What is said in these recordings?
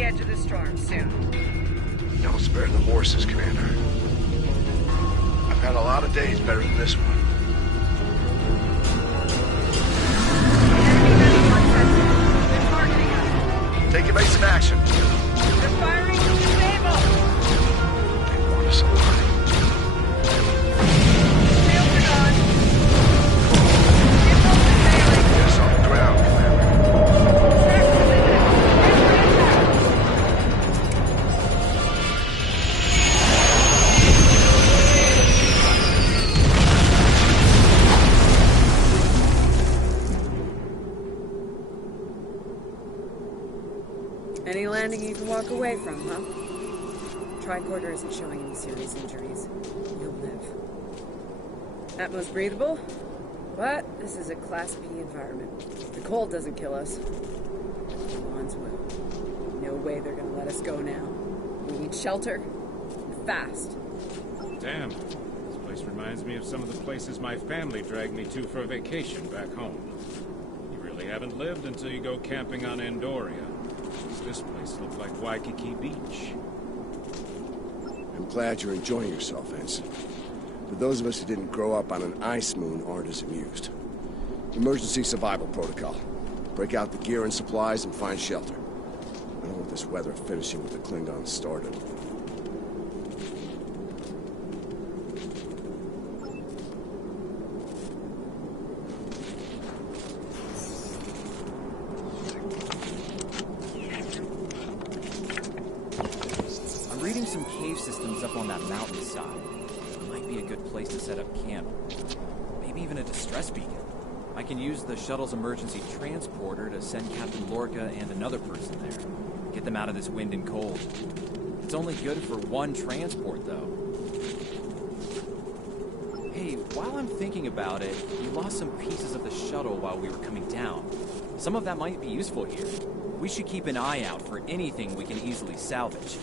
the edge of the storm soon. Don't spare the horses, Commander. I've had a lot of days better than this one. They're targeting us. Take evasive action. They're firing to disable. They want us alive. Shields are gone. Missiles are failing. Get us off the ground, Commander. Any landing you can walk away from, huh? Tricorder isn't showing any serious injuries. You'll live. Atmos breathable, but this is a Class P environment. The cold doesn't kill us. The lawns will. No way they're gonna let us go now. We need shelter. Fast. Damn. This place reminds me of some of the places my family dragged me to for a vacation back home. You really haven't lived until you go camping on Andoria. This place looks like Waikiki Beach. I'm glad you're enjoying yourself, Ensign. But those of us who didn't grow up on an ice moon aren't as amused. Emergency survival protocol. Break out the gear and supplies and find shelter. I don't want this weather finishing with the Klingons started. Some cave systems up on that mountainside. Might be a good place to set up camp. Maybe even a distress beacon. I can use the shuttle's emergency transporter to send Captain Lorca and another person there. Get them out of this wind and cold. It's only good for one transport, though. Hey, while I'm thinking about it, you lost some pieces of the shuttle while we were coming down. Some of that might be useful here. We should keep an eye out for anything we can easily salvage.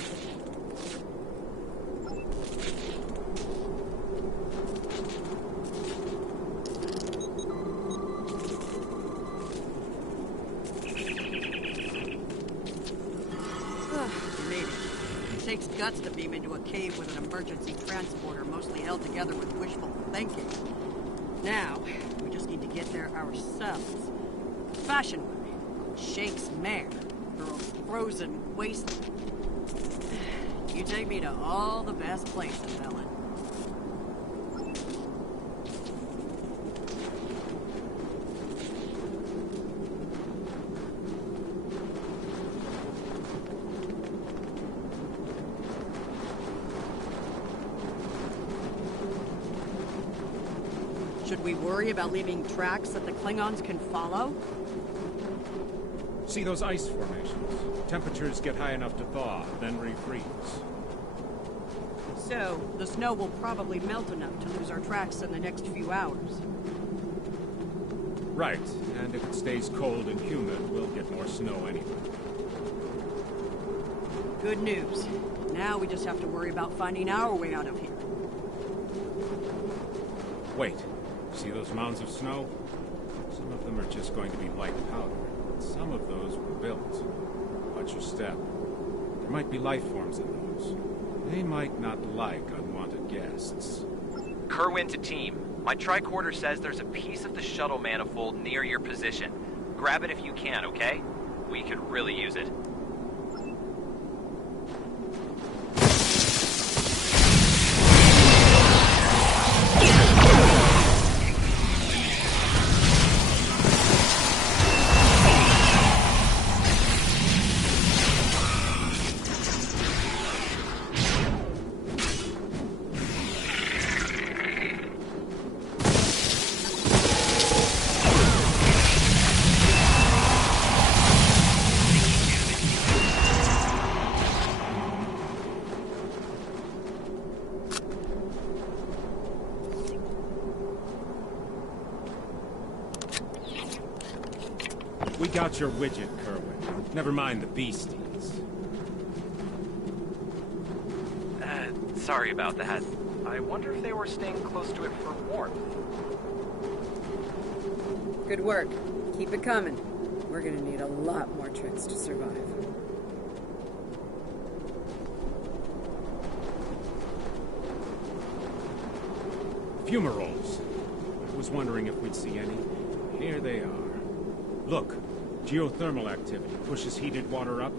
It takes guts to beam into a cave with an emergency transporter mostly held together with wishful thinking. Now, we just need to get there ourselves. Fashion way. Shake's mare. Girl's frozen wasteland. You take me to all the best places, Ellen. Should we worry about leaving tracks that the Klingons can follow? See those ice formations? Temperatures get high enough to thaw, then refreeze. So, the snow will probably melt enough to lose our tracks in the next few hours. Right, and if it stays cold and humid, we'll get more snow anyway. Good news. Now we just have to worry about finding our way out of here. Wait. See those mounds of snow? Some of them are just going to be light powder. Some of those were built. Watch your step. There might be life forms in those. They might not like unwanted guests. Kerwin to team. My tricorder says there's a piece of the shuttle manifold near your position. Grab it if you can, okay? We could really use it. We got your widget, Kerwin. Never mind the beasties. Sorry about that. I wonder if they were staying close to it for warmth. Good work. Keep it coming. We're gonna need a lot more tricks to survive. Fumaroles. I was wondering if we'd see any. Here they are. Look, geothermal activity pushes heated water up,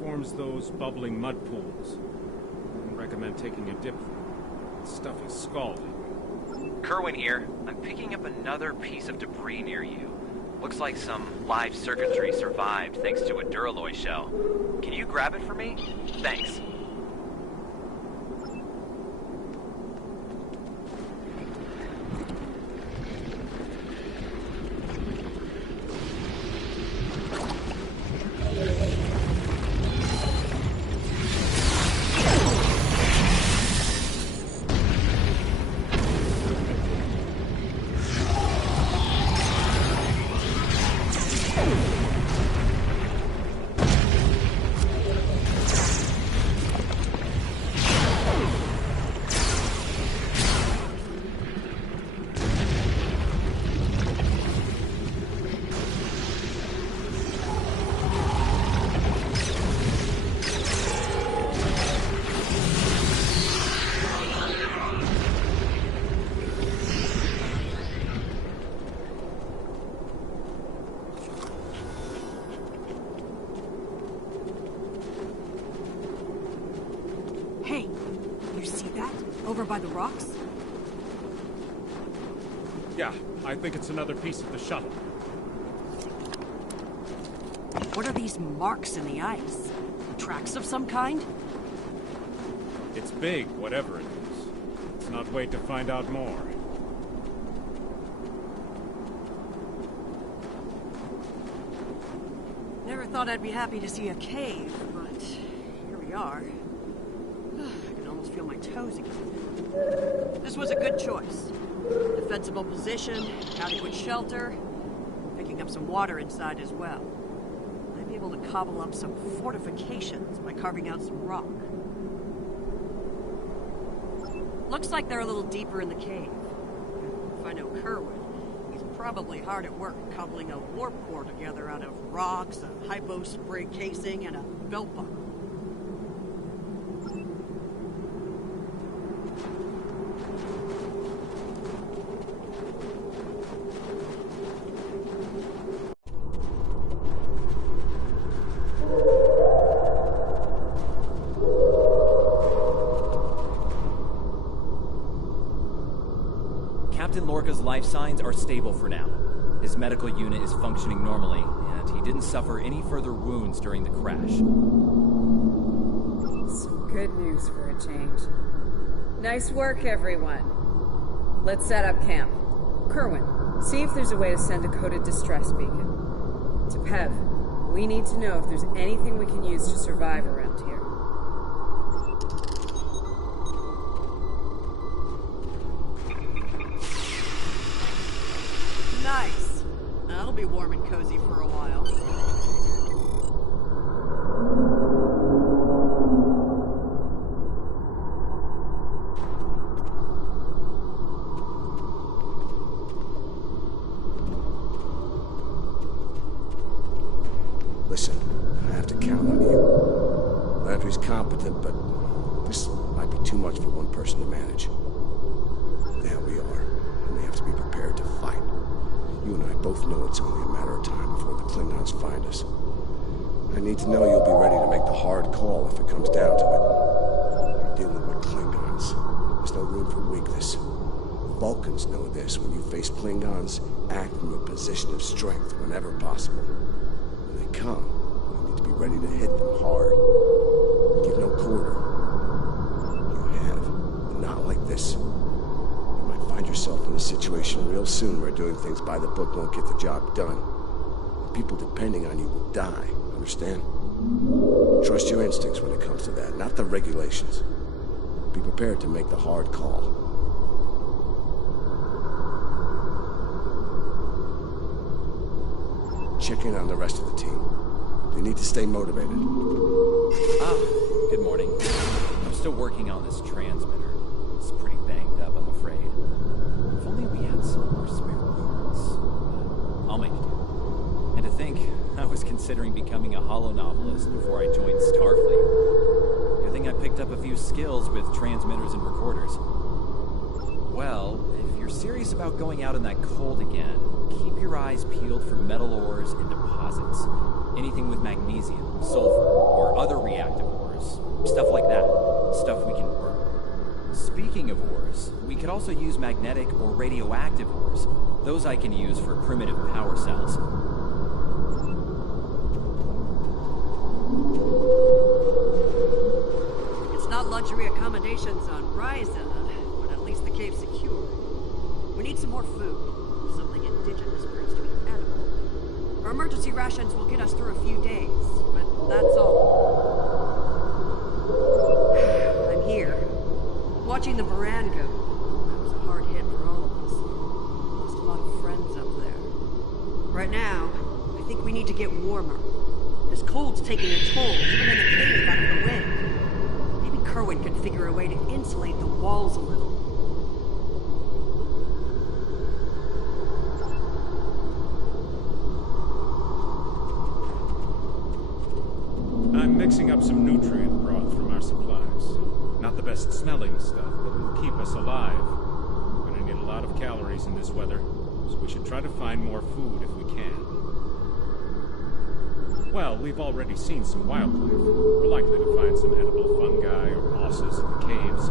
forms those bubbling mud pools. I wouldn't recommend taking a dip. Stuff is scalding. Kerwin here. I'm picking up another piece of debris near you. Looks like some live circuitry survived thanks to a Duralloy shell. Can you grab it for me? Thanks. Hey, you see that? Over by the rocks? Yeah, I think it's another piece of the shuttle. What are these marks in the ice? Tracks of some kind? It's big, whatever it is. Let's not wait to find out more. Never thought I'd be happy to see a cave, but here we are. I can almost feel my toes again. This was a good choice. Defensible position, adequate shelter, picking up some water inside as well. Might be able to cobble up some fortifications by carving out some rock. Looks like they're a little deeper in the cave. If I know Kerwin, he's probably hard at work cobbling a warp core together out of rocks, a hypo spray casing, and a belt buckle. Captain Lorca's life signs are stable for now. His medical unit is functioning normally, and he didn't suffer any further wounds during the crash. Some good news for a change. Nice work, everyone. Let's set up camp. Kerwin, see if there's a way to send a coded distress beacon. To Pev, we need to know if there's anything we can use to survive around here. Nice. That'll be warm and cozy for a while. Listen, I have to count on you. Landry's competent, but this might be too much for one person to manage. There we are, and we have to be prepared to fight. You and I both know it's only a matter of time before the Klingons find us. I need to know you'll be ready to make the hard call if it comes down to it. You're dealing with Klingons. There's no room for weakness. Vulcans know this. When you face Klingons, act from a position of strength whenever possible. When they come, you need to be ready to hit them hard. Give no quarter. You have, but not like this. You might find yourself in a situation real soon where doing things by the book won't get the job done. People depending on you will die, understand? Trust your instincts when it comes to that, not the regulations. Be prepared to make the hard call. Check in on the rest of the team. You need to stay motivated. Good morning. I'm still working on this transmitter. It's pretty banged up, I'm afraid. If only we had some more spare parts. I'll make it do. And to think, I was considering becoming a holo-novelist before I joined Starfleet. Good thing I picked up a few skills with transmitters and recorders. Well, if serious about going out in that cold again, keep your eyes peeled for metal ores and deposits. Anything with magnesium, sulfur, or other reactive ores. Stuff like that. Stuff we can burn. Speaking of ores, we could also use magnetic or radioactive ores. Those I can use for primitive power cells. It's not luxury accommodations on Ryza, but at least the cave's secure. We need some more food. Something indigenous proves to be edible. Our emergency rations will get us through a few days, but that's all. I'm here, watching the Baran go. That was a hard hit for all of us. Lost a lot of friends up there. Right now, I think we need to get warmer. This cold's taking a toll, even in the cave out of the wind. Maybe Kerwin can figure a way to insulate the walls a little. I'm mixing up some nutrient broth from our supplies. Not the best smelling stuff, but it'll keep us alive. We're gonna need a lot of calories in this weather, so we should try to find more food if we can. Well, we've already seen some wildlife. We're likely to find some edible fungi or mosses in the caves.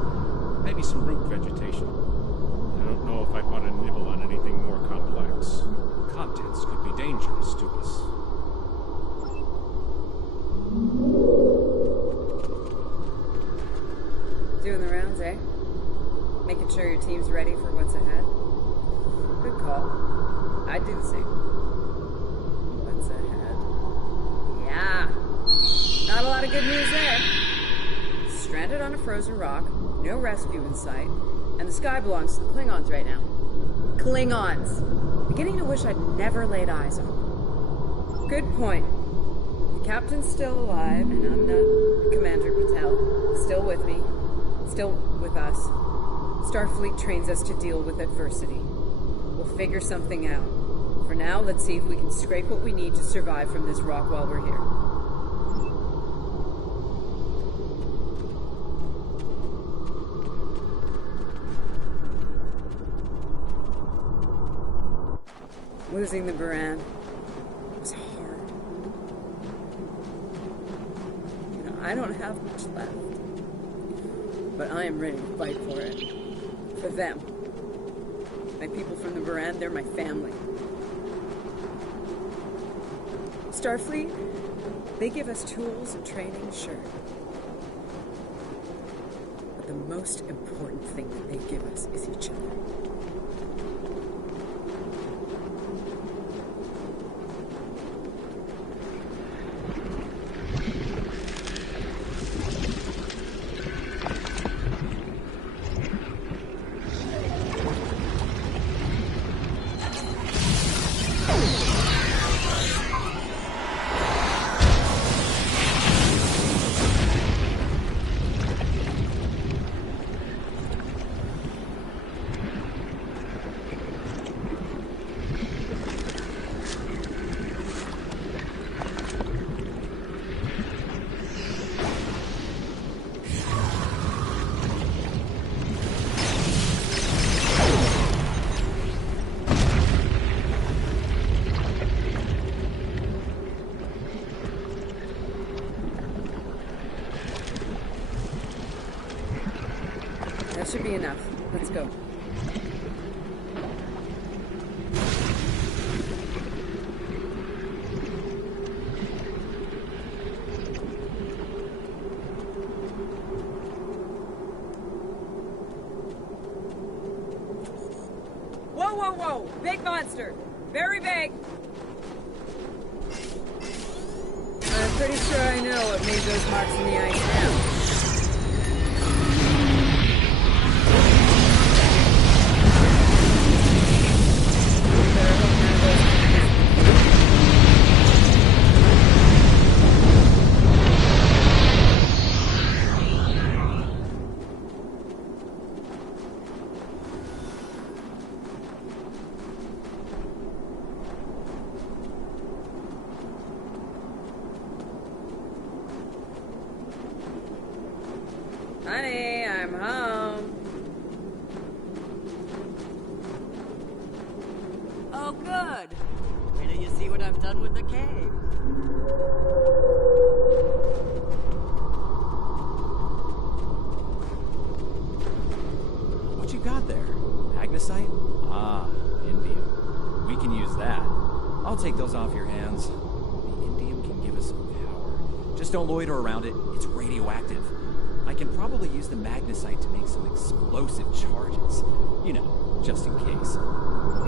Maybe some root vegetation. I don't know if I'd want to nibble on anything more complex. Contents could be dangerous to us. Doing the rounds, eh? Making sure your team's ready for what's ahead. Good call. I'd do the same. What's ahead? Yeah. Not a lot of good news there. Stranded on a frozen rock, no rescue in sight, and the sky belongs to the Klingons right now. Klingons! Beginning to wish I'd never laid eyes on them. Good point. The captain's still alive, and I'm not. Commander Patel, still with me. Still with us. Starfleet trains us to deal with adversity. We'll figure something out. For now, let's see if we can scrape what we need to survive from this rock while we're here. Losing the Baran was hard. You know, I don't have much left. But I am ready to fight for it. For them. My people from the Baran, they're my family. Starfleet, they give us tools and training, sure. But the most important thing that they give us is each other. That should be enough. Let's go. Whoa, whoa, whoa! Big monster! Very big! I'm pretty sure I know what made those marks in the ice now. Oh, good. Wait till you see what I've done with the cave. What you got there? Magnesite? Ah, indium. We can use that. I'll take those off your hands. The indium can give us some power. Just don't loiter around it. It's radioactive. I can probably use the magnesite to make some explosive charges. You know, just in case.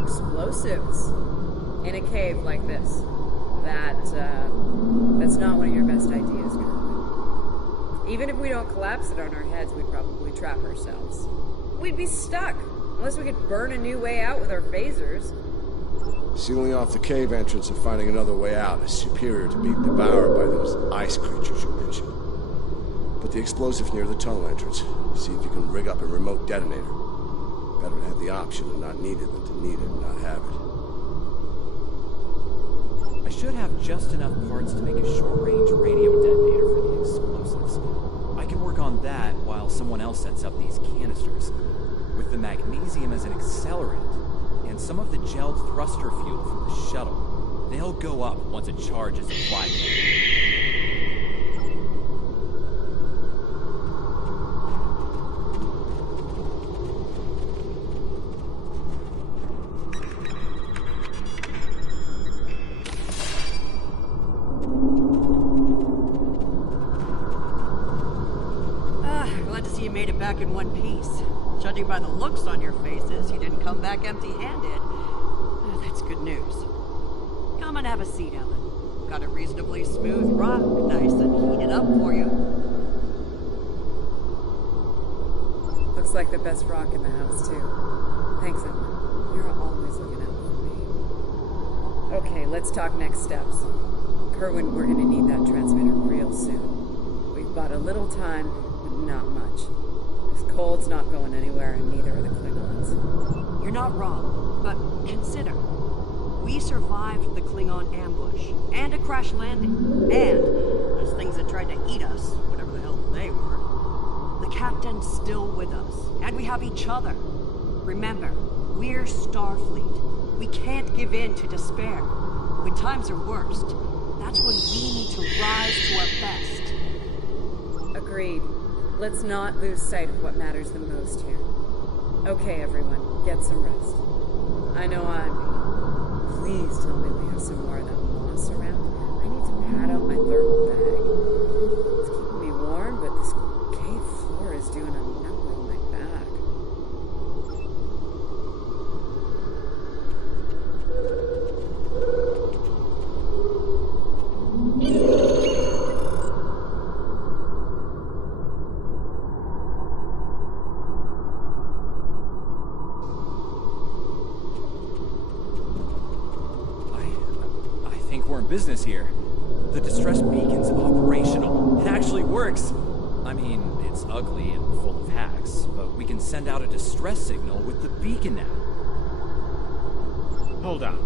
Explosives? In a cave like this? That's not one of your best ideas, Gerwin. Even if we don't collapse it on our heads, we'd probably trap ourselves. We'd be stuck, unless we could burn a new way out with our phasers. Sealing off the cave entrance and finding another way out is superior to being devoured by those ice creatures you mentioned. Put the explosive near the tunnel entrance. See if you can rig up a remote detonator. Better to have the option of not need it than to need it and not have it. I should have just enough parts to make a short-range radio detonator for the explosives. I can work on that while someone else sets up these canisters. With the magnesium as an accelerant, and some of the gelled thruster fuel from the shuttle, they'll go up once a charge is applied. Glad to see you made it back in one piece. Judging by the looks on your faces, you didn't come back empty-handed. That's good news. Come and have a seat, Ellen. Got a reasonably smooth rock, nice and heated up for you. Looks like the best rock in the house, too. Thanks, Emma. You're always looking out for me. Okay, let's talk next steps. Kerwin, we're gonna need that transmitter real soon. We've got a little time, but not much. This cold's not going anywhere, and neither are the Klingons. You're not wrong, but consider. We survived the Klingon ambush, and a crash landing, and those things that tried to eat us, whatever the hell they were. The captain's still with us, and we have each other. Remember, we're Starfleet. We can't give in to despair. When times are worst, that's when we need to rise to our best. Agreed. Let's not lose sight of what matters the most here. Okay, everyone, get some rest. I know I'm... Please tell me we have some more of that moss around. I need to pad out my thermal bag. It's keeping me warm, but this cave floor is doing a number on my back. We're in business here. The distress beacon's operational. It actually works. I mean, it's ugly and full of hacks, but we can send out a distress signal with the beacon now. Hold on.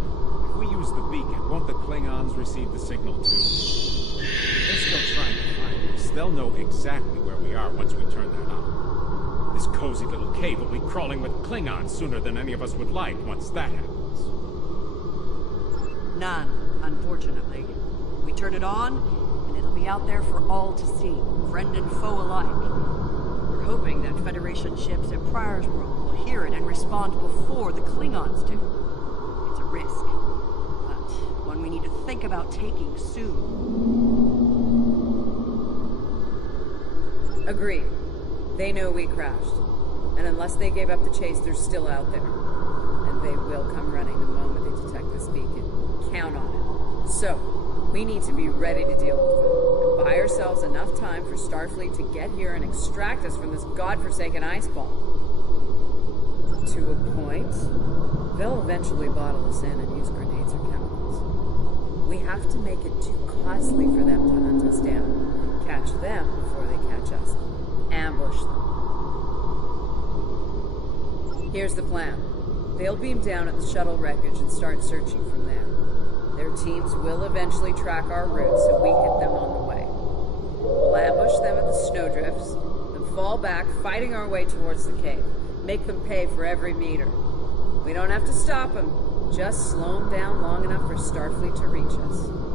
If we use the beacon, won't the Klingons receive the signal too? They're still trying to find us. They'll know exactly where we are once we turn that on. This cozy little cave will be crawling with Klingons sooner than any of us would like once that happens. None. Unfortunately. We turn it on, and it'll be out there for all to see, friend and foe alike. We're hoping that Federation ships in Pryor's world will hear it and respond before the Klingons do. It's a risk, but one we need to think about taking soon. Agreed. They know we crashed. And unless they gave up the chase, they're still out there. And they will come running the moment they detect this beacon. Count on it. So, we need to be ready to deal with them, and buy ourselves enough time for Starfleet to get here and extract us from this godforsaken ice ball. To a point, they'll eventually bottle us in and use grenades or chemicals. We have to make it too costly for them to hunt us down, catch them before they catch us, ambush them. Here's the plan. They'll beam down at the shuttle wreckage and start searching from there. Their teams will eventually track our route so we hit them on the way. We'll ambush them at the snowdrifts, then fall back, fighting our way towards the cave. Make them pay for every meter. We don't have to stop them. Just slow them down long enough for Starfleet to reach us.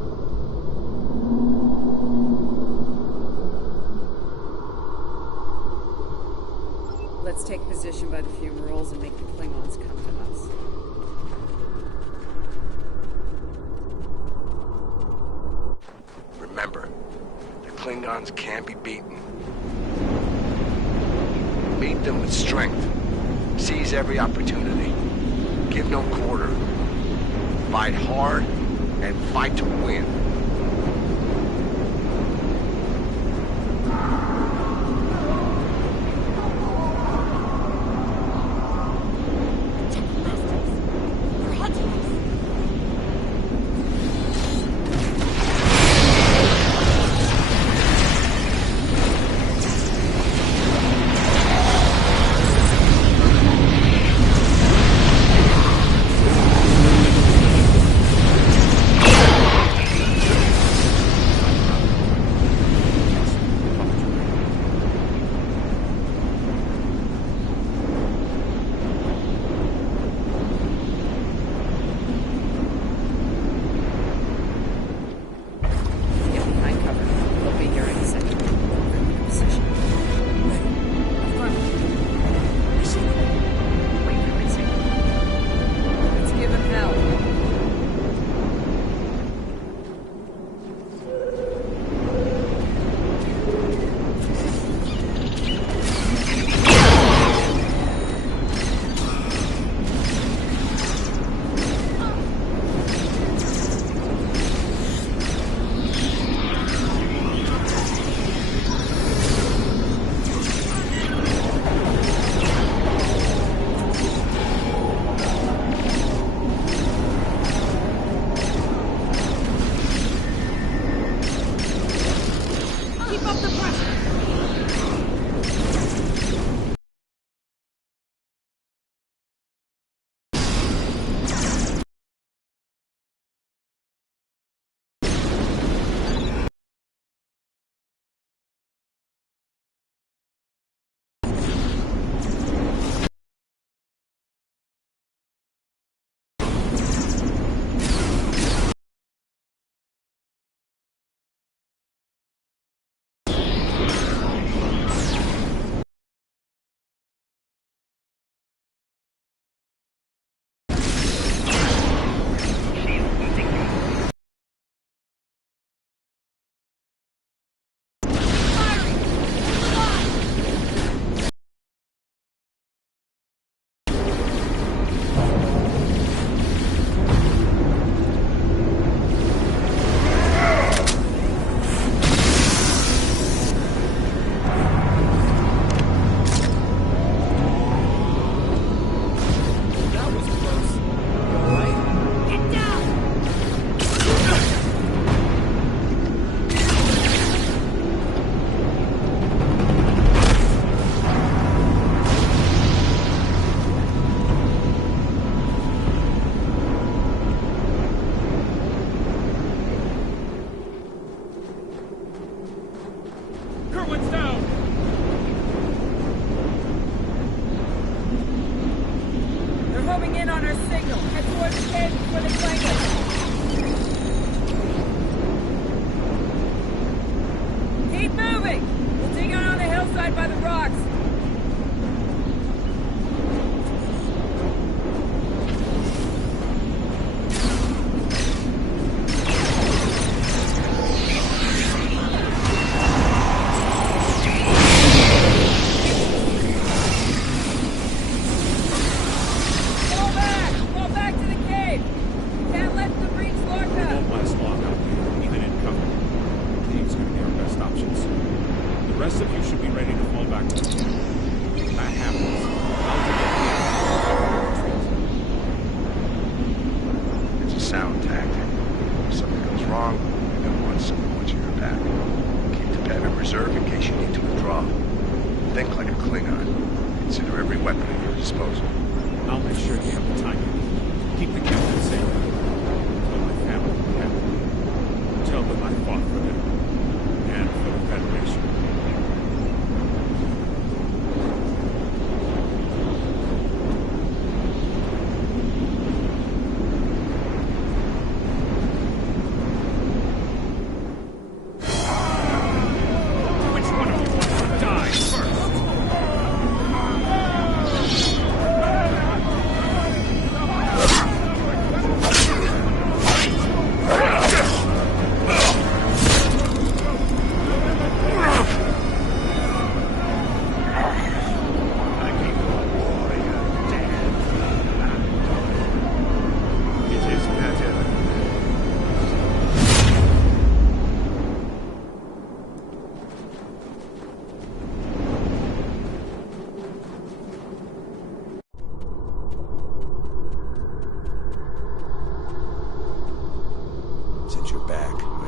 Let's take position by the fumaroles and make the Klingons come to us. Remember, the Klingons can't be beaten. Meet them with strength. Seize every opportunity. Give no quarter. Fight hard and fight to win.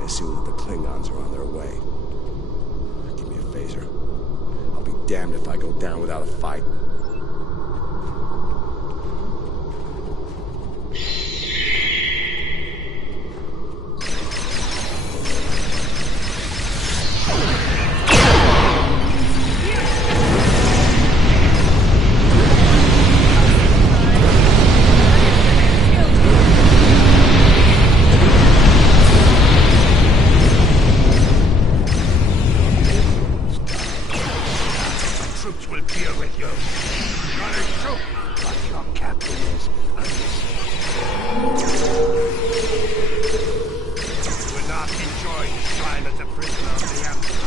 assume that the Klingons are on their way. Give me a phaser. I'll be damned if I go down without a fight. Troops will deal with you. Not a troop, but your captain is You will not enjoy his time as a prisoner of the Emperor.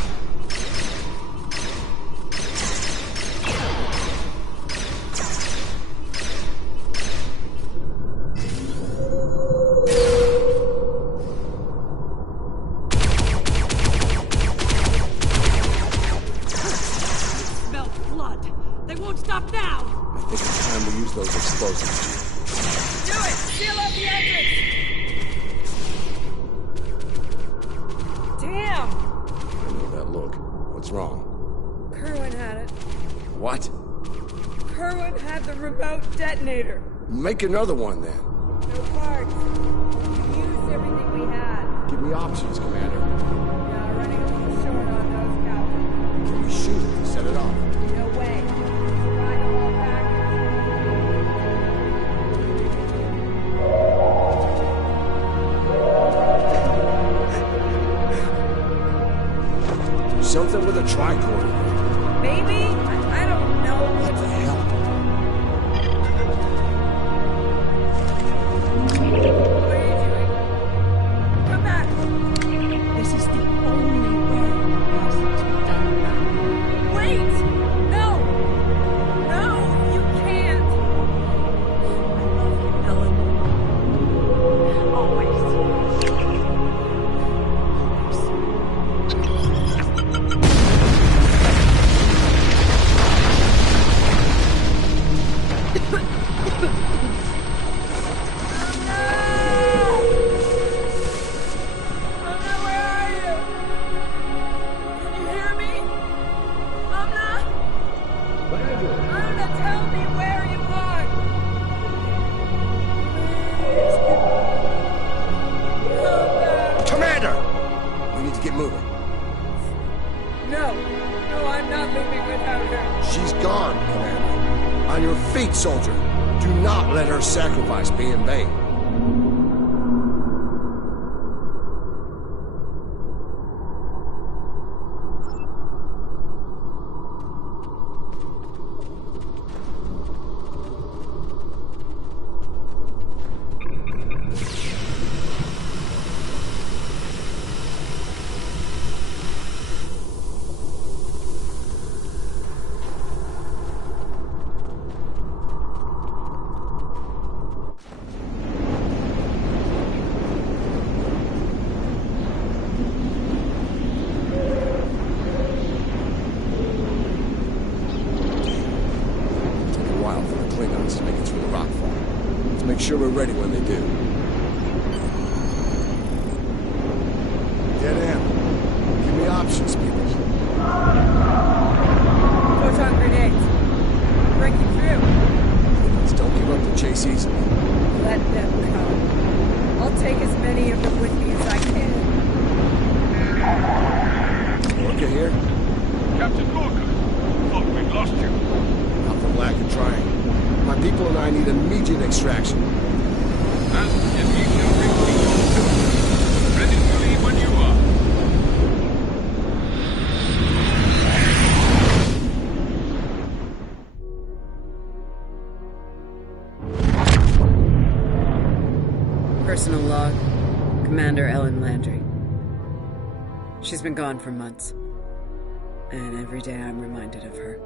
Smell blood. They won't stop now. I think it's time we use those explosives. Do it! Seal up the exits! Damn! I know that look. What's wrong? Kerwin had it. What? Kerwin had the remote detonator. Make another one then. No parts. We used everything we had. Give me options, Commander. Now running a little short on those, Captain. Can we shoot it to set it off? No way. Try to hold back. Something with a tricorder. Maybe? I don't know. What the hell? What are you doing? Come back! This is the only way it has to be done now. Wait! No! No, you can't! I love you, Ellen. Always. Amna, where are you? Can you hear me? Amna? Amna, tell me where you are! Amna! Commander! We need to get moving. No, I'm not leaving without her. She's gone, Commander. On your feet, soldier. Do not let her sacrifice be in vain. To make it through the rockfall. Let's make sure we're ready when they do. Get in. Give me options, people. Photon grenades. Breaking through. Please don't give up the chase easily. Let them come. I'll take as many of them with me as I can. Orca here? Captain Gorka, thought we'd lost you. Not for lack of trying. My people and I need immediate extraction. And we shall bring people ready to leave when you are. Personal log. Commander Ellen Landry. She's been gone for months. And every day I'm reminded of her.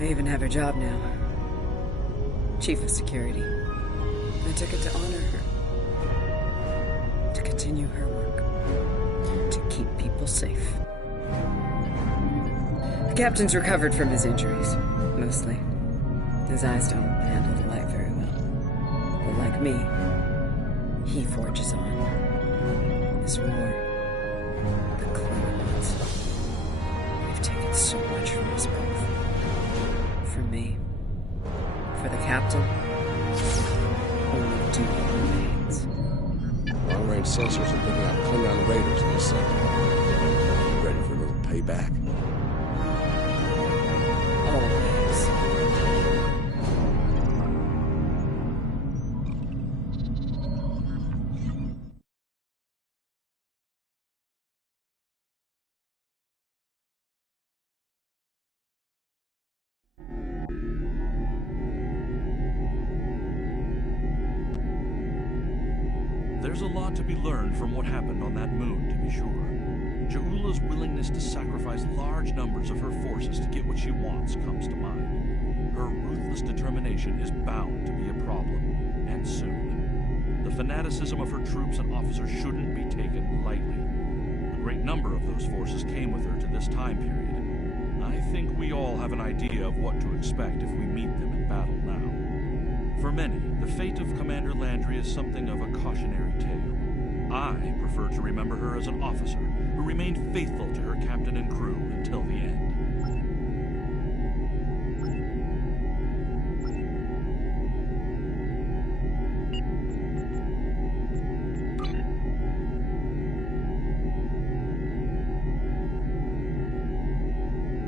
I even have her job now. Chief of Security. I took it to honor her. To continue her work. To keep people safe. The captain's recovered from his injuries. Mostly. His eyes don't handle the light very well. But like me, Key Forge is on. This war, the Klingons. They've taken so much from us both. For me, for the captain, only duty remains. Long-range sensors are picking up Klingon raiders in this sector. Ready for a little payback? Always. There's a lot to be learned from what happened on that moon, to be sure. Ja'ula's willingness to sacrifice large numbers of her forces to get what she wants comes to mind. Her ruthless determination is bound to be a problem, and soon. The fanaticism of her troops and officers shouldn't be taken lightly. A great number of those forces came with her to this time period. I think we all have an idea of what to expect if we meet them in battle now. For many, the fate of Commander Landry is something of a cautionary tale. I prefer to remember her as an officer who remained faithful to her captain and crew until the end.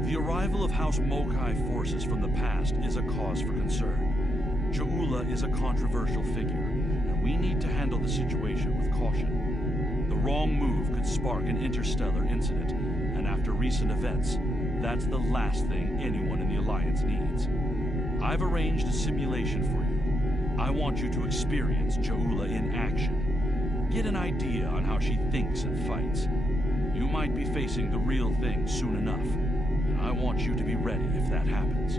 The arrival of House Mokai forces from the past is a cause for concern. Ja'ula is a controversial figure, and we need to handle the situation with caution. The wrong move could spark an interstellar incident, and after recent events, that's the last thing anyone in the Alliance needs. I've arranged a simulation for you. I want you to experience Ja'ula in action. Get an idea on how she thinks and fights. You might be facing the real thing soon enough, and I want you to be ready if that happens.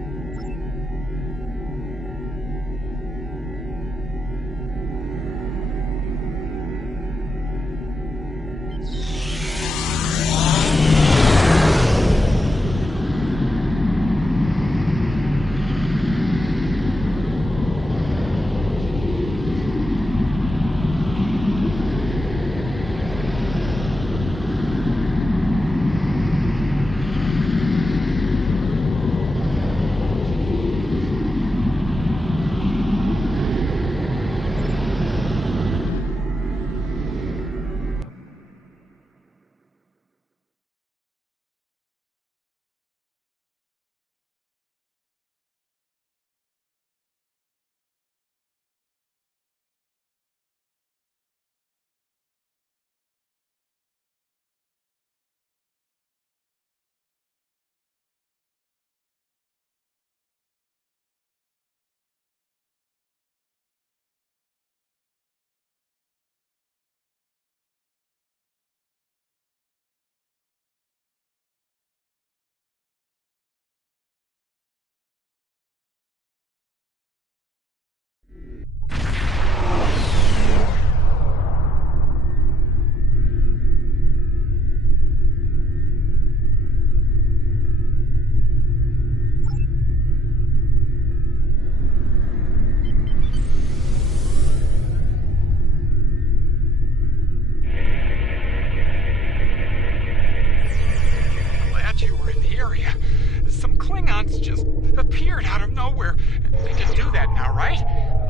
Just appeared out of nowhere. They can do that now, right?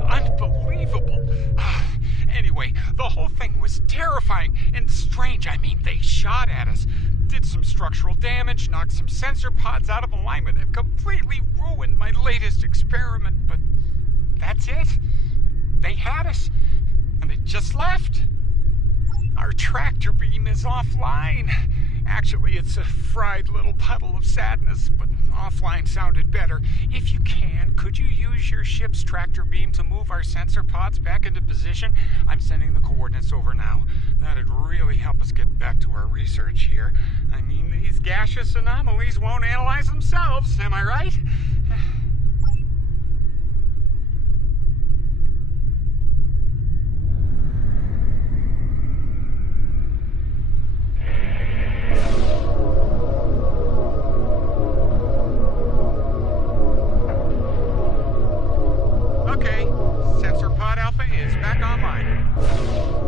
Unbelievable. Anyway, the whole thing was terrifying and strange. I mean, they shot at us, did some structural damage, knocked some sensor pods out of alignment, and completely ruined my latest experiment. But that's it. They had us, and they just left. Our tractor beam is offline. Actually, it's a fried little puddle of sadness, but offline sounded better. If you can, could you use your ship's tractor beam to move our sensor pods back into position? I'm sending the coordinates over now. That'd really help us get back to our research here. I mean, these gaseous anomalies won't analyze themselves, am I right? Okay, sensor pod alpha is back online.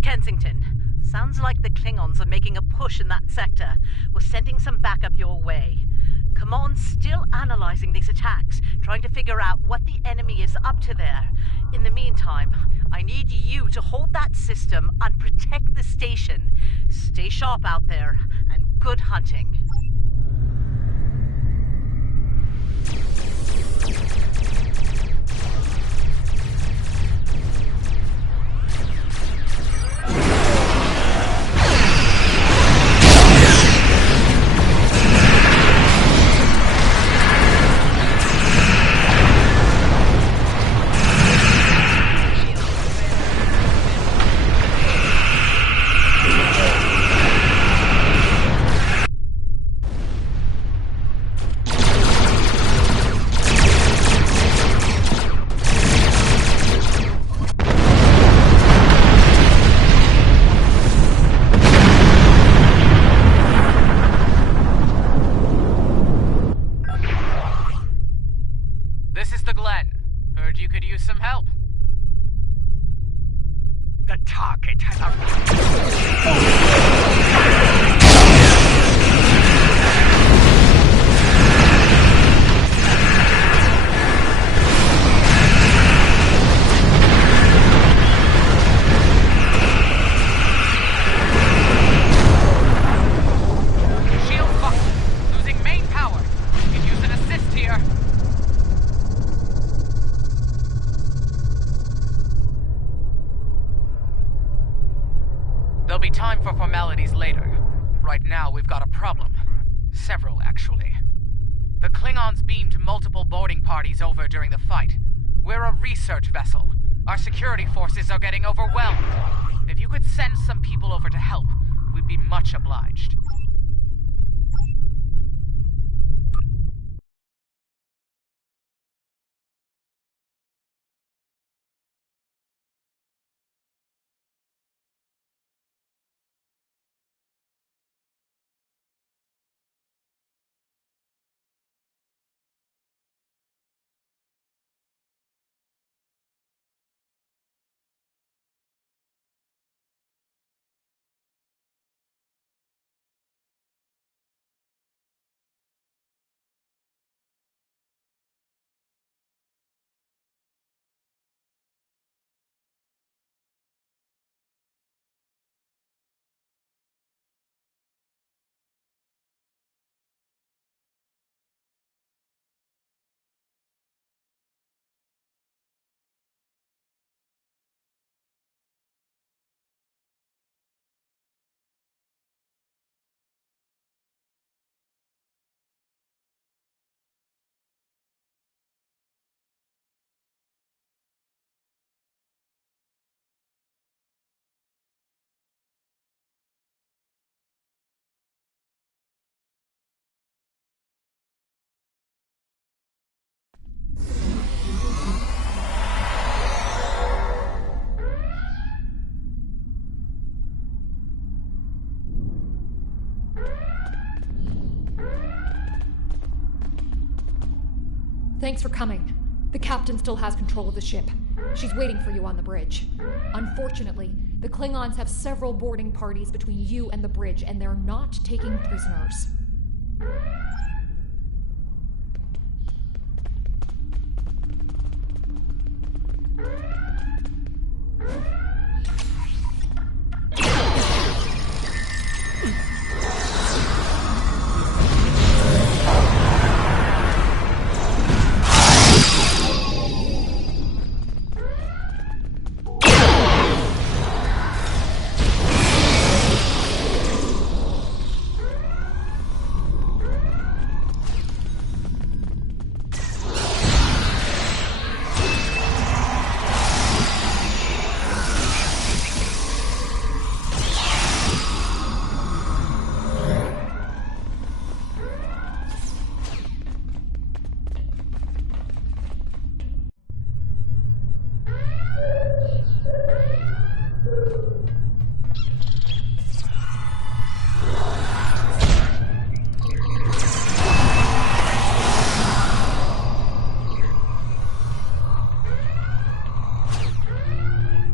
Kensington. Sounds like the Klingons are making a push in that sector. We're sending some backup your way. Command's still analyzing these attacks, trying to figure out what the enemy is up to there. In the meantime, I need you to hold that system and protect the station. Stay sharp out there, and good hunting. This is the Glen. Heard you could use some help. The target has Shield fucked. Losing main power. Could use an assist here. There'll be time for formalities later. Right now, we've got a problem. Several, actually. The Klingons beamed multiple boarding parties over during the fight. We're a research vessel. Our security forces are getting overwhelmed. If you could send some people over to help, we'd be much obliged. Thanks for coming. The captain still has control of the ship. She's waiting for you on the bridge. Unfortunately, the Klingons have several boarding parties between you and the bridge, and they're not taking prisoners.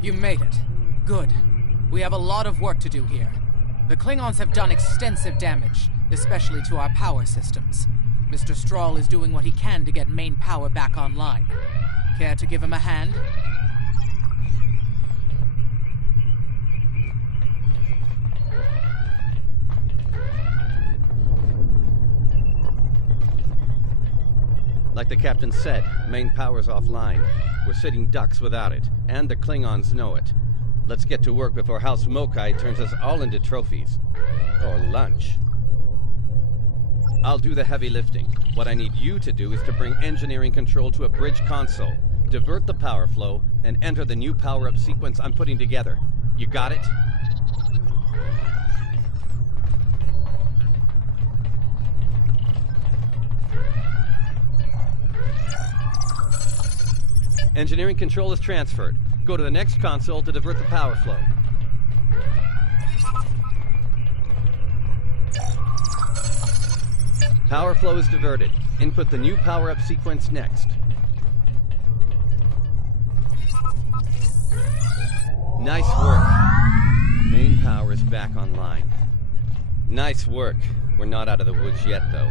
You made it. Good. We have a lot of work to do here. The Klingons have done extensive damage, especially to our power systems. Mr. Strahl is doing what he can to get main power back online. Care to give him a hand? Like the captain said, main power's offline. We're sitting ducks without it, and the Klingons know it. Let's get to work before House Mokai turns us all into trophies. Or lunch. I'll do the heavy lifting. What I need you to do is to bring engineering control to a bridge console, divert the power flow, and enter the new power-up sequence I'm putting together. You got it? Engineering control is transferred. Go to the next console to divert the power flow. Power flow is diverted. Input the new power-up sequence next. Nice work. Main power is back online. Nice work. We're not out of the woods yet, though.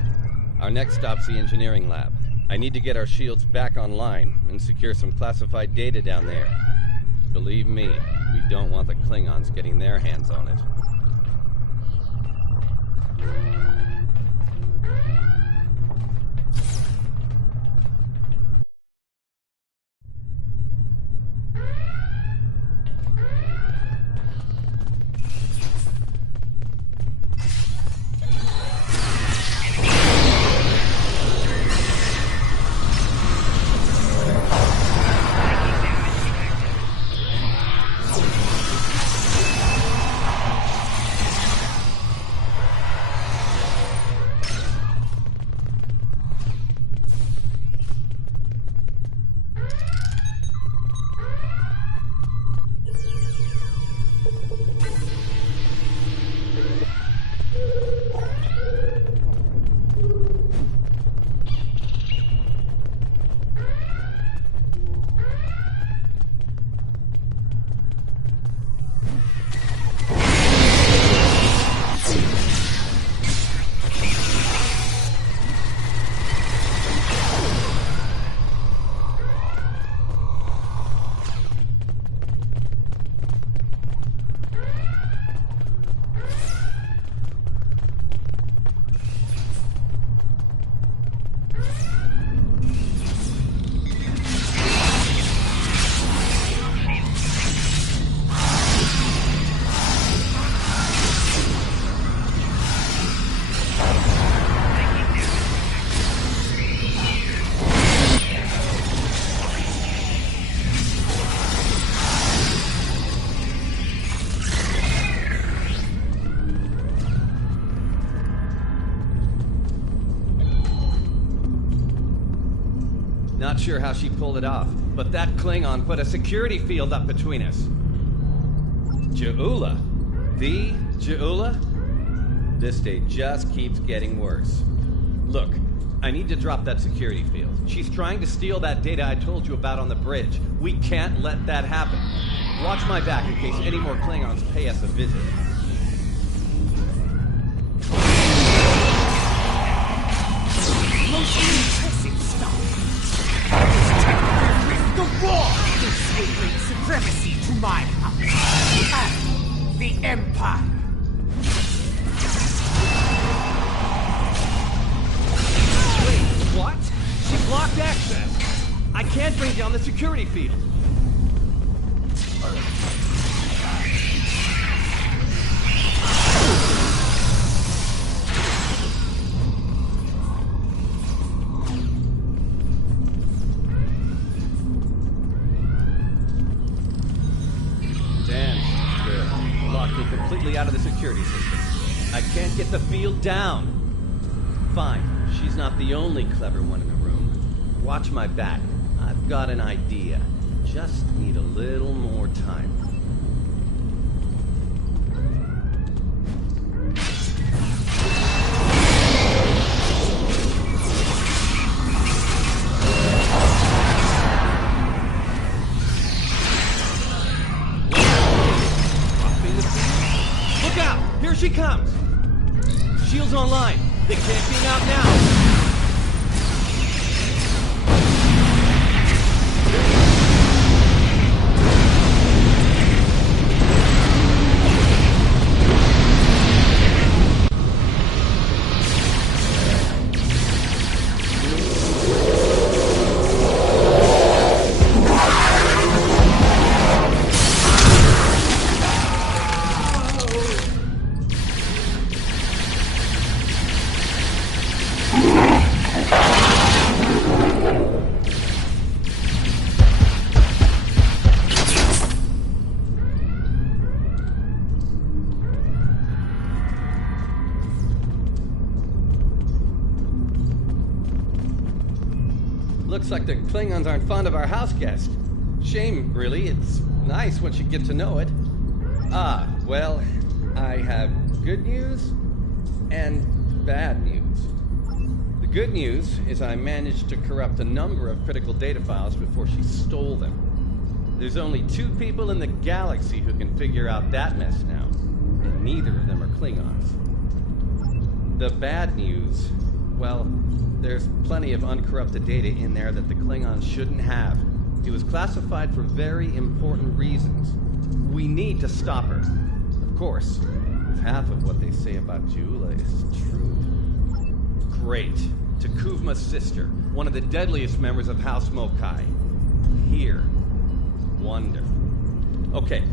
Our next stop's the engineering lab. I need to get our shields back online and secure some classified data down there. Believe me, we don't want the Klingons getting their hands on it. Not sure how she pulled it off, but that Klingon put a security field up between us. Ja'ula? The Ja'ula? This day just keeps getting worse. Look, I need to drop that security field. She's trying to steal that data I told you about on the bridge. We can't let that happen. Watch my back in case any more Klingons pay us a visit. Most impressive stuff. With the war, this will bring supremacy to my house and the Empire. Wait, what? She blocked access. I can't bring down the security field. Completely out of the security system. I can't get the field down. Fine, she's not the only clever one in the room. Watch my back. I've got an idea. Just need a little more time. Look out! Here she comes! Shields online. They can't beam out now. Looks like the Klingons aren't fond of our house guest. Shame, really. It's nice once you get to know it. Ah, well, I have good news and bad news. The good news is I managed to corrupt a number of critical data files before she stole them. There's only 2 people in the galaxy who can figure out that mess now, and neither of them are Klingons. The bad news, well, there's plenty of uncorrupted data in there that the Klingons shouldn't have. It was classified for very important reasons. We need to stop her. Of course, if half of what they say about Jula is true. Great. Takuvma's sister, one of the deadliest members of House Mokai. Here. Wonderful. Okay.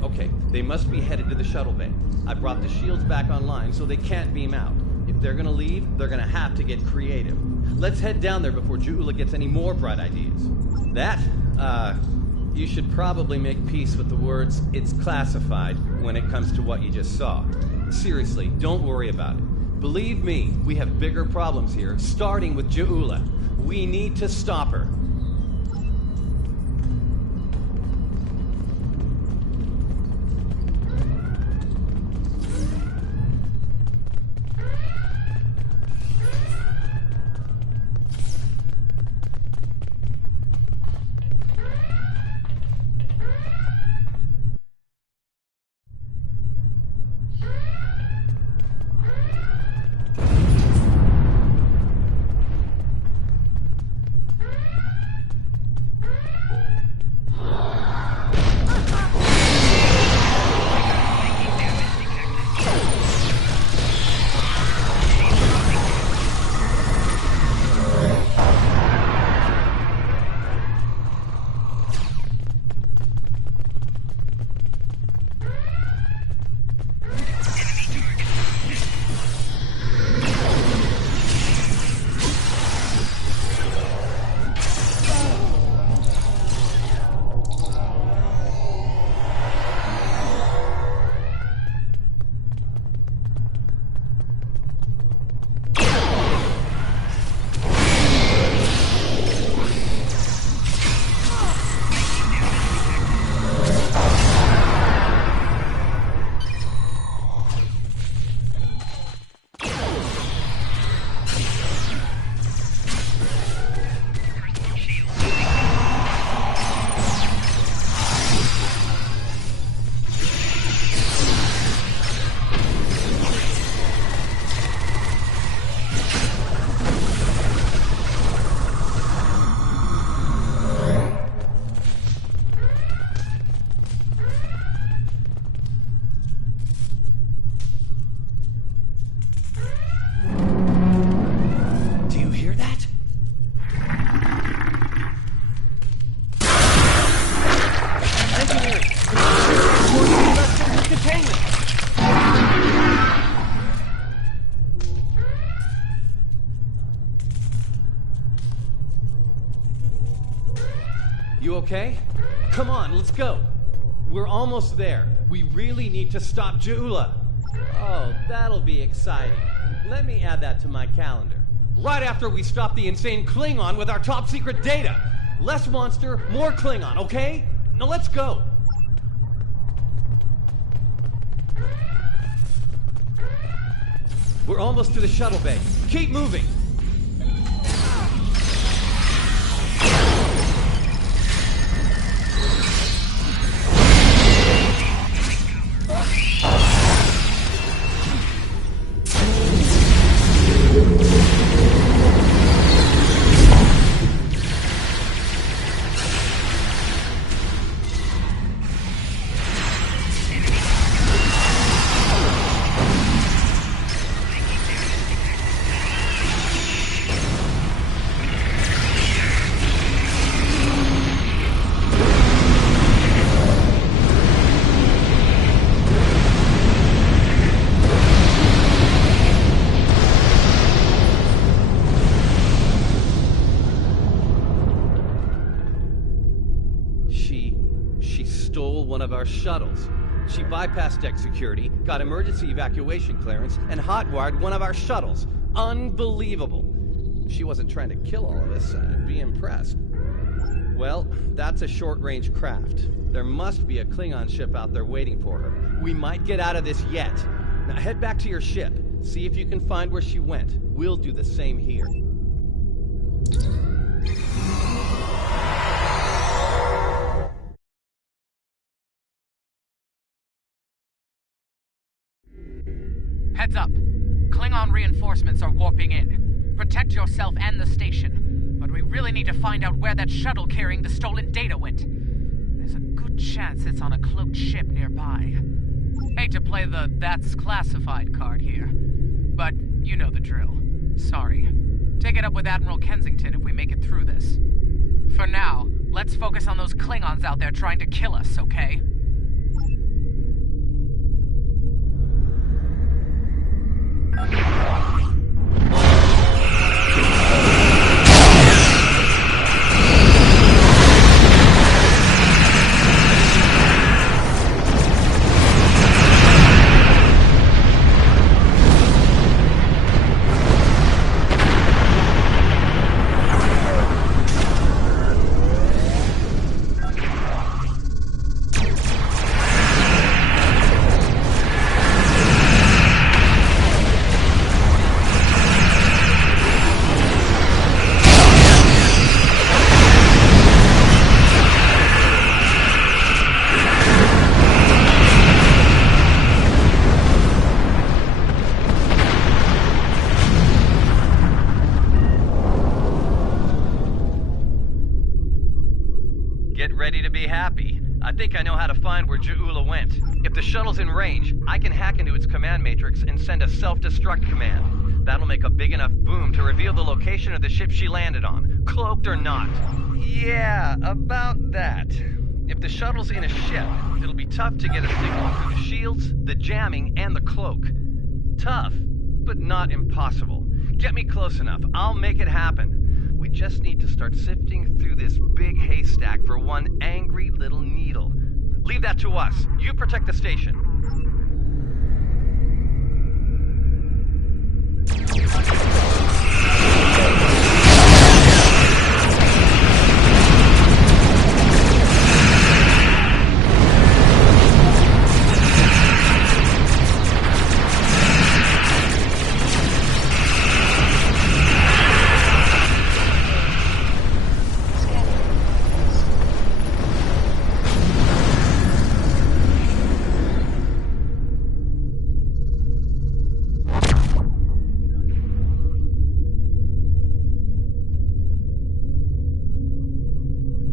They must be headed to the shuttle bay. I brought the shields back online so they can't beam out. If they're gonna leave, they're gonna have to get creative. Let's head down there before Jula gets any more bright ideas. You should probably make peace with the words, "it's classified," when it comes to what you just saw. Seriously, don't worry about it. Believe me, we have bigger problems here, starting with Jula. We need to stop her. You okay? Come on, let's go. We're almost there. We really need to stop Jula. Oh, that'll be exciting. Let me add that to my calendar. Right after we stop the insane Klingon with our top secret data. Less monster, more Klingon, okay? Now let's go. We're almost to the shuttle bay. Keep moving. our shuttles. She bypassed deck security, got emergency evacuation clearance, and hotwired one of our shuttles. Unbelievable. If she wasn't trying to kill all of us, I'd be impressed. Well, that's a short-range craft. There must be a Klingon ship out there waiting for her. We might get out of this yet. Now head back to your ship. See if you can find where she went. We'll do the same here. Heads up. Klingon reinforcements are warping in. Protect yourself and the station. But we really need to find out where that shuttle carrying the stolen data went. There's a good chance it's on a cloaked ship nearby. Hate to play the "that's classified" card here, but you know the drill. Sorry. Take it up with Admiral Kensington if we make it through this. For now, let's focus on those Klingons out there trying to kill us, okay? Get ready to be happy. I think I know how to find where Ja'ula went. If the shuttle's in range, I can hack into its command matrix and send a self-destruct command. That'll make a big enough boom to reveal the location of the ship she landed on, cloaked or not. Yeah, about that. If the shuttle's in a ship, it'll be tough to get a signal through the shields, the jamming, and the cloak. Tough, but not impossible. Get me close enough, I'll make it happen. We just need to start sifting through this big haystack for one angry little needle. Leave that to us. You protect the station.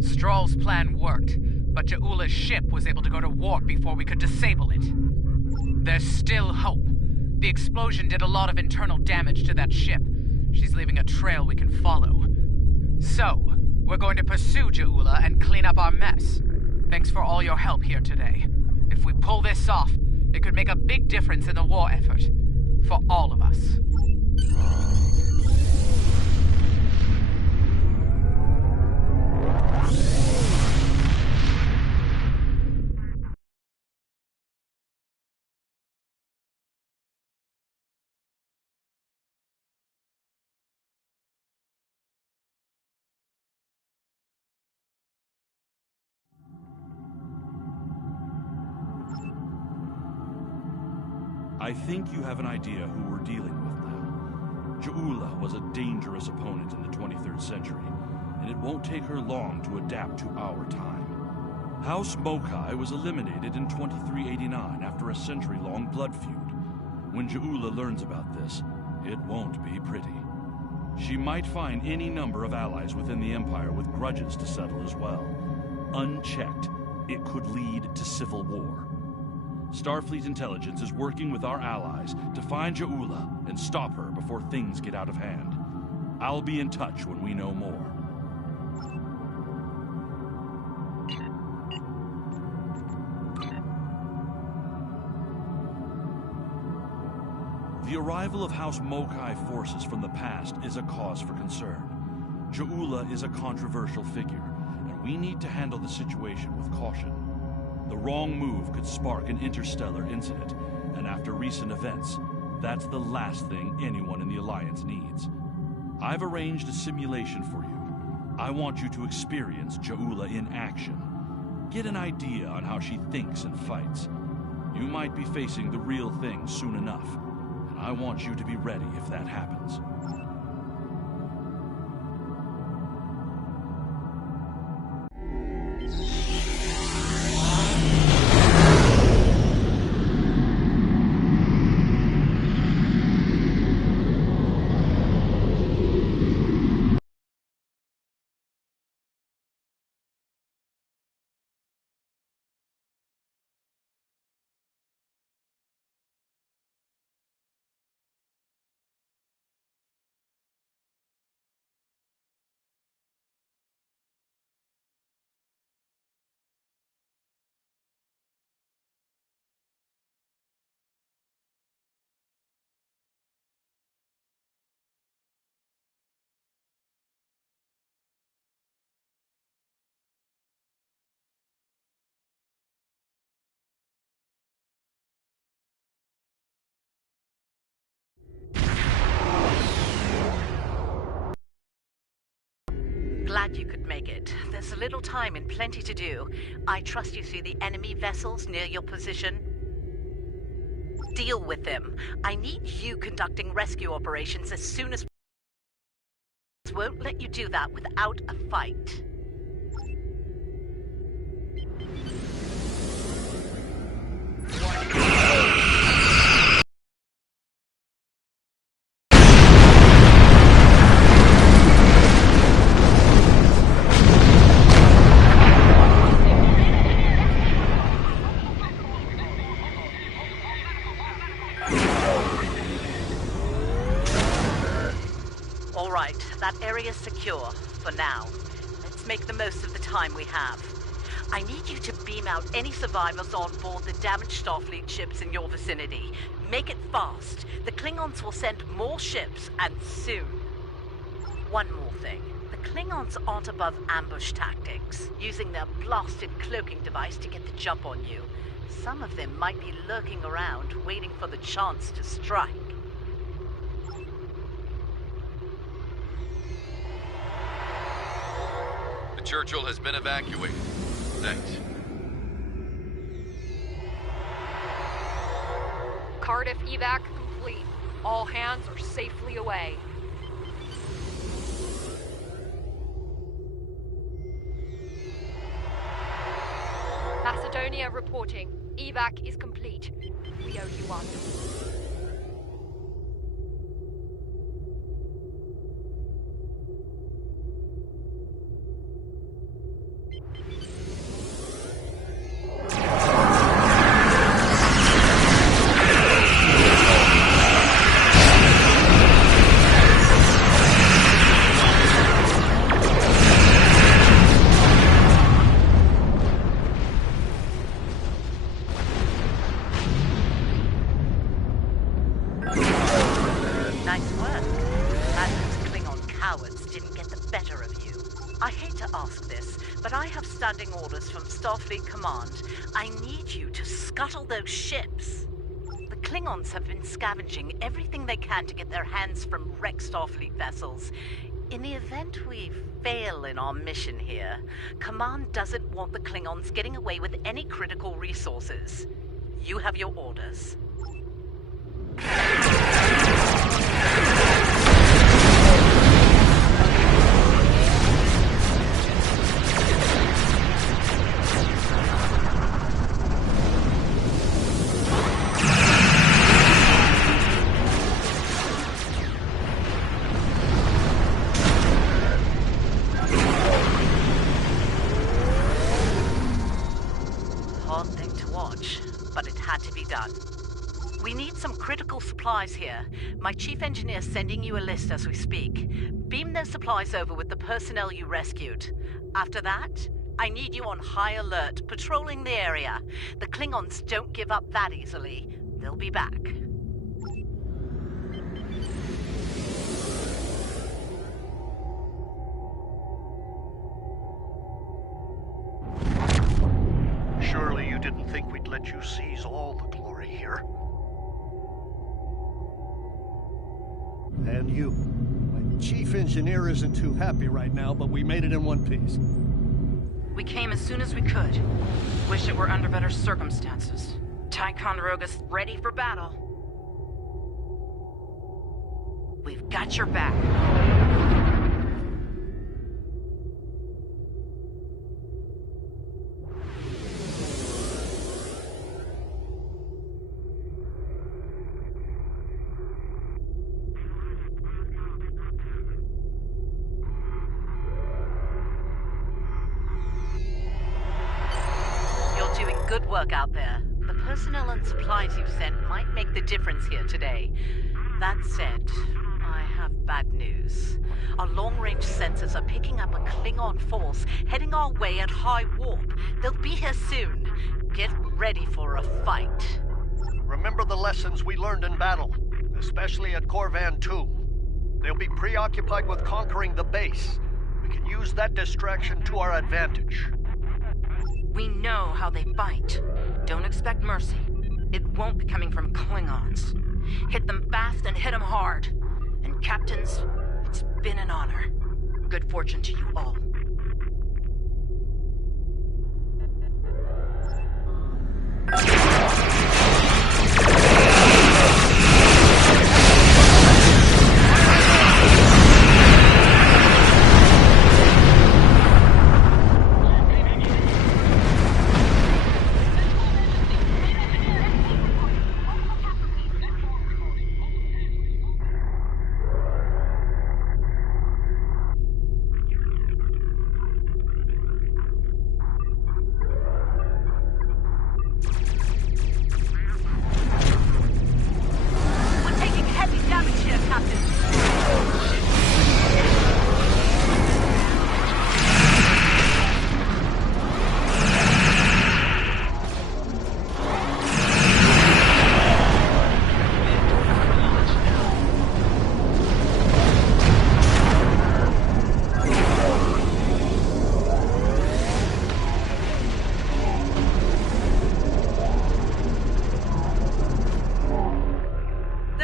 Stroll's plan worked, but Ja'ula's ship was able to go to warp before we could disable it. There's still hope. The explosion did a lot of internal damage to that ship. She's leaving a trail we can follow. So, we're going to pursue Ja'ula and clean up our mess. Thanks for all your help here today. If we pull this off, it could make a big difference in the war effort. For all of us. I think you have an idea who we're dealing with now. Ja'ula was a dangerous opponent in the 23rd century, and it won't take her long to adapt to our time. House Mokai was eliminated in 2389 after a century-long blood feud. When Ja'ula learns about this, it won't be pretty. She might find any number of allies within the Empire with grudges to settle as well. Unchecked, it could lead to civil war. Starfleet intelligence is working with our allies to find Ja'ula and stop her before things get out of hand. I'll be in touch when we know more. The arrival of House Mokai forces from the past is a cause for concern. Ja'ula is a controversial figure, and we need to handle the situation with caution. The wrong move could spark an interstellar incident, and after recent events, that's the last thing anyone in the Alliance needs. I've arranged a simulation for you. I want you to experience Ja'ula in action. Get an idea on how she thinks and fights. You might be facing the real thing soon enough, and I want you to be ready if that happens. Glad you could make it. There's a little time and plenty to do. I trust you see the enemy vessels near your position. Deal with them. I need you conducting rescue operations as soon as... Won't let you do that without a fight. That area's secure, for now. Let's make the most of the time we have. I need you to beam out any survivors on board the damaged Starfleet ships in your vicinity. Make it fast. The Klingons will send more ships, and soon. One more thing. The Klingons aren't above ambush tactics, using their blasted cloaking device to get the jump on you. Some of them might be lurking around, waiting for the chance to strike. The Churchill has been evacuated. Thanks. Cardiff evac complete. All hands are safely away. Macedonia reporting. Evac is complete. We owe you one. Starfleet Command, I need you to scuttle those ships. The Klingons have been scavenging everything they can to get their hands from wrecked Starfleet vessels. In the event we fail in our mission here, Command doesn't want the Klingons getting away with any critical resources. You have your orders. Supplies here. My chief engineer's sending you a list as we speak. Beam those supplies over with the personnel you rescued. After that, I need you on high alert, patrolling the area. The Klingons don't give up that easily. They'll be back. Surely you And you. My chief engineer isn't too happy right now, but we made it in one piece. We came as soon as we could. Wish it were under better circumstances. Ticonderoga's ready for battle. We've got your back. You're doing good work out there. The personnel and supplies you've sent might make the difference here today. That said, I have bad news. Our long-range sensors are picking up a Klingon force heading our way at high warp. They'll be here soon. Get ready for a fight. Remember the lessons we learned in battle, especially at Corvan 2. They'll be preoccupied with conquering the base. We can use that distraction to our advantage. We know how they fight. Don't expect mercy. It won't be coming from Klingons. Hit them fast and hit them hard. And captains, it's been an honor. Good fortune to you all.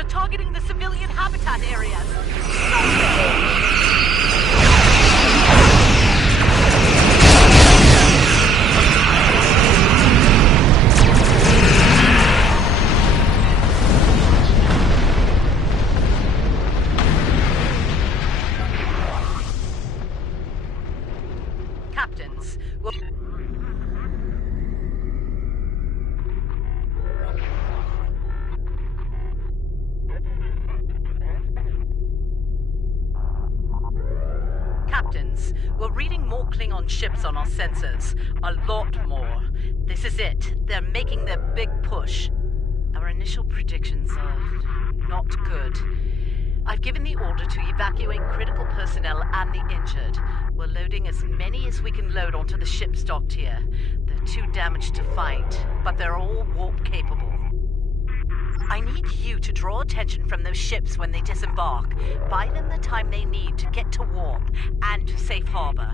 Targeting the civilian habitat areas. Captains, we're reading more Klingon ships on our sensors. A lot more. This is it. They're making their big push. Our initial predictions are not good. I've given the order to evacuate critical personnel and the injured. We're loading as many as we can load onto the ship docked here. They're too damaged to fight, but they're all warp capable. I need you to draw attention from those ships when they disembark. Buy them the time they need to get to warp and to safe harbor.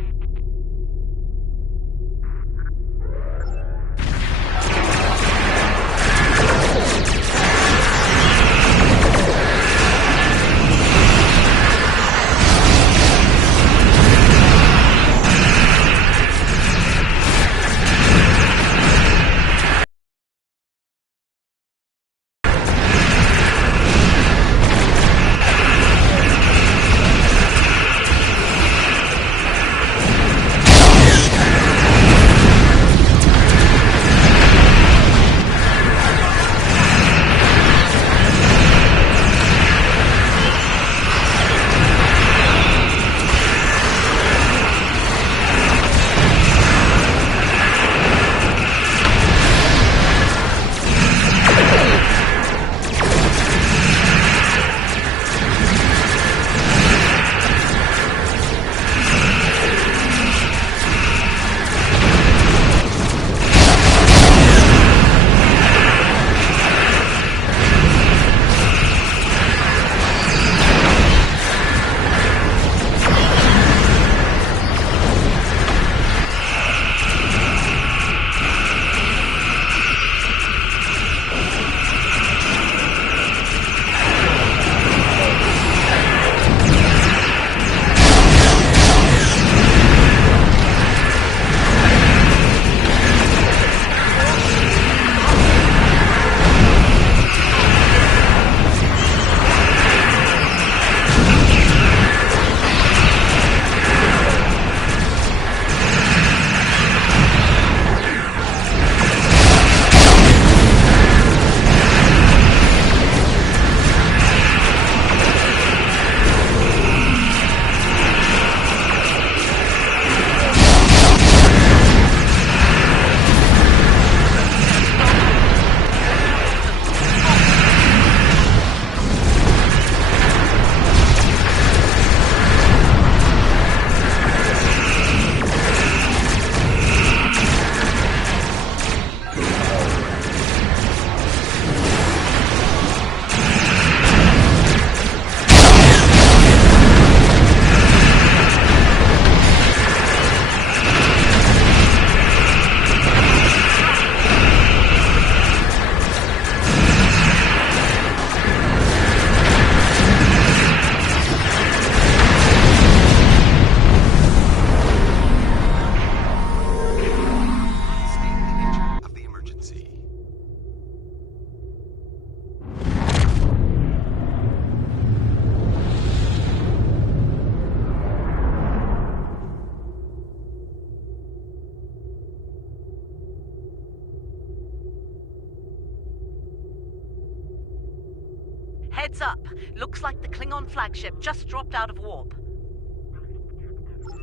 Heads up. Looks like the Klingon flagship just dropped out of warp.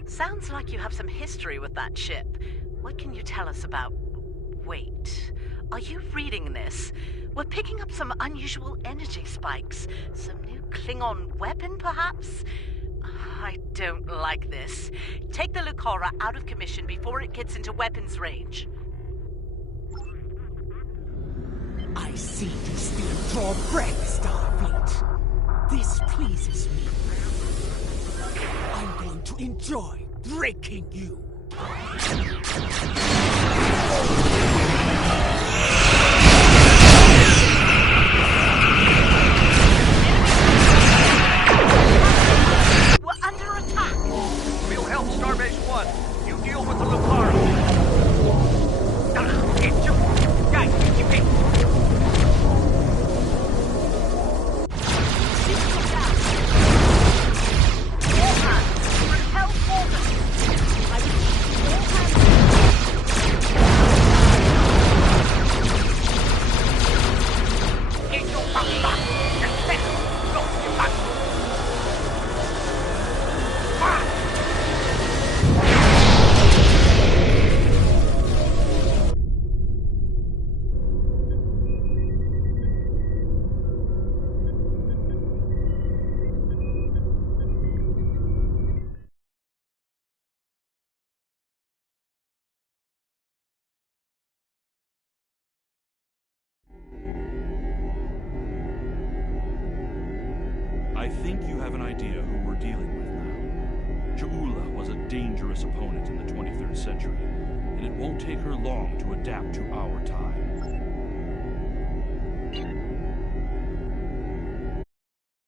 Sounds like you have some history with that ship. What can you tell us about... Wait, are you reading this? We're picking up some unusual energy spikes. Some new Klingon weapon, perhaps? I don't like this. Take the Lucora out of commission before it gets into weapons range. I see you still draw breath, Starfleet. This pleases me. I'm going to enjoy breaking you. We're under attack. We'll help Starbase 1. You deal with the Lucaro. Guys, keep it. I think you have an idea who we're dealing with now. Ja'ula was a dangerous opponent in the 23rd century, and it won't take her long to adapt to our time.